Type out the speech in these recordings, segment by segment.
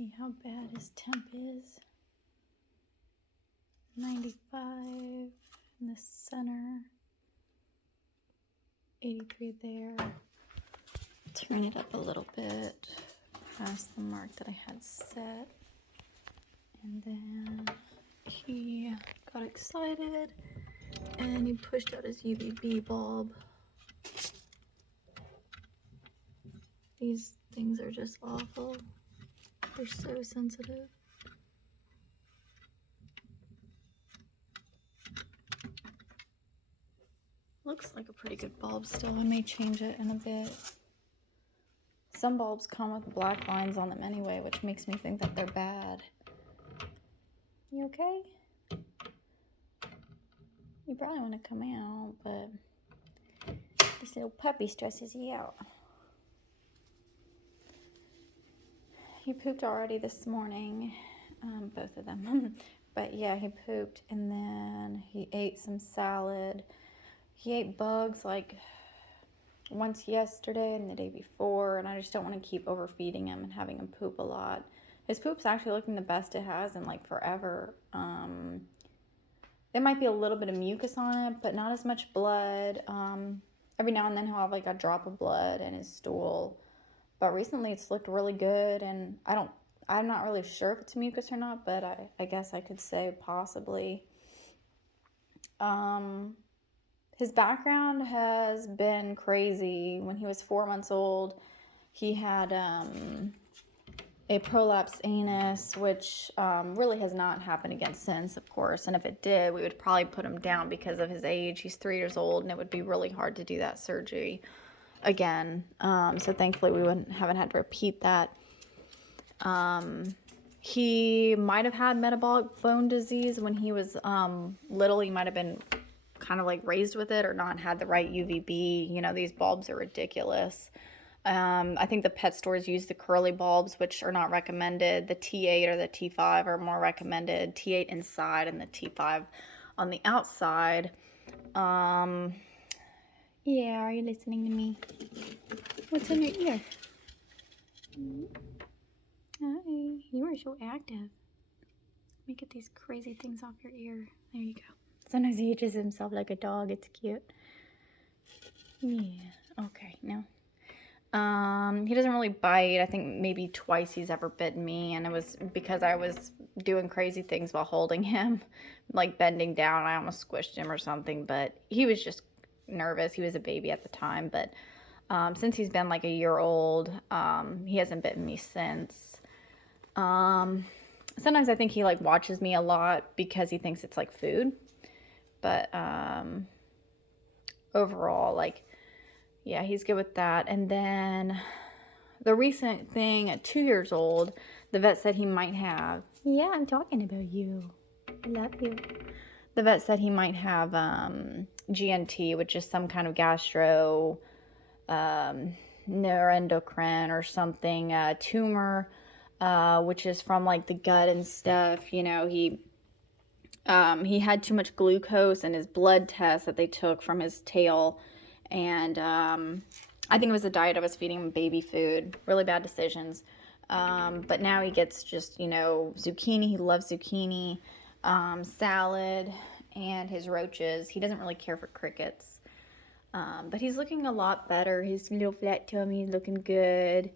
see how bad his temp is. 95 in the center. 83 there. Turn it up a little bit past the mark that I had set. And then he got excited and he pushed out his UVB bulb. These things are just awful. They're so sensitive. Looks like a pretty good bulb still. I may change it in a bit. Some bulbs come with black lines on them anyway, which makes me think that they're bad. You okay? You probably want to come out, but this little puppy stresses you out. He pooped already this morning, both of them. But yeah, he pooped and then he ate some salad. He ate bugs like once yesterday and the day before, and I just don't want to keep overfeeding him and having him poop a lot. His poop's actually looking the best it has in like forever. There might be a little bit of mucus on it, but not as much blood. Every now and then he'll have like a drop of blood in his stool. But recently it's looked really good, and I'm not really sure if it's mucus or not, but I guess I could say possibly. His background has been crazy. When he was 4 months old, he had a prolapsed anus, which really has not happened again since, of course. And if it did, we would probably put him down because of his age. He's 3 years old, and it would be really hard to do that surgery again. So thankfully, we haven't had to repeat that. He might have had metabolic bone disease when he was little. He might have been kind of like raised with it or not had the right UVB. You know, these bulbs are ridiculous. I think the pet stores use the curly bulbs, which are not recommended. The T8 or the T5 are more recommended. T8 inside and the T5 on the outside. Yeah, are you listening to me? What's in your ear? Hi, you are so active. Let me get these crazy things off your ear. There you go. Sometimes he itches himself like a dog. It's cute. Yeah. Okay, now. He doesn't really bite. I think maybe twice he's ever bitten me, and it was because I was doing crazy things while holding him, like bending down. I almost squished him or something, but he was just nervous. He was a baby at the time, but since he's been like a year old, he hasn't bitten me since. Sometimes I think he like watches me a lot because he thinks it's like food, but overall, like, yeah, he's good with that. And then the recent thing at 2 years old, the vet said he might have, yeah, I'm talking about you. I love you. The vet said he might have GNT, which is some kind of gastro neuroendocrine or something, tumor, which is from like the gut and stuff. You know, he had too much glucose in his blood test that they took from his tail. And I think it was the diet I was feeding him, baby food. Really bad decisions. But now he gets just, you know, zucchini. He loves zucchini, salad, and his roaches. He doesn't really care for crickets. But he's looking a lot better. His little flat tummy is looking good.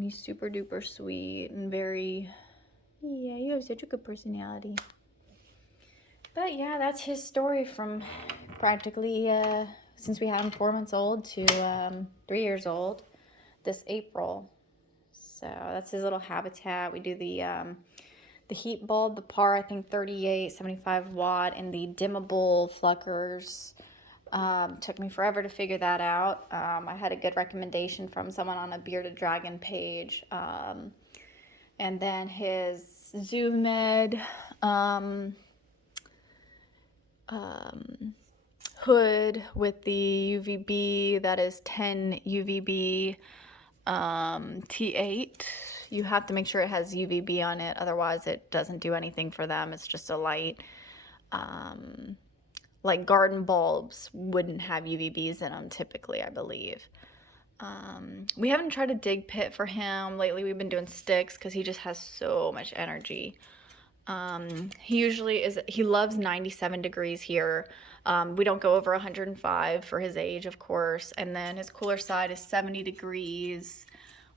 He's super duper sweet and very, yeah, you have such a good personality. But yeah, that's his story from practically since we had him 4 months old to 3 years old this April. So that's his little habitat. We do the heat bulb, the PAR, I think 38, 75 watt, and the dimmable fluckers. Took me forever to figure that out. I had a good recommendation from someone on a Bearded Dragon page. And then his ZooMed hood with the UVB, that is 10 UVB, T8. You have to make sure it has UVB on it, otherwise it doesn't do anything for them. It's just a light. Like garden bulbs wouldn't have UVBs in them typically, I believe. We haven't tried a dig pit for him. Lately we've been doing sticks because he just has so much energy. He loves 97 degrees here. We don't go over 105 for his age, of course. And then his cooler side is 70 degrees.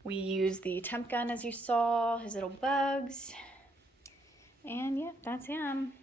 We use the temp gun as you saw, his little bugs. And yeah, that's him.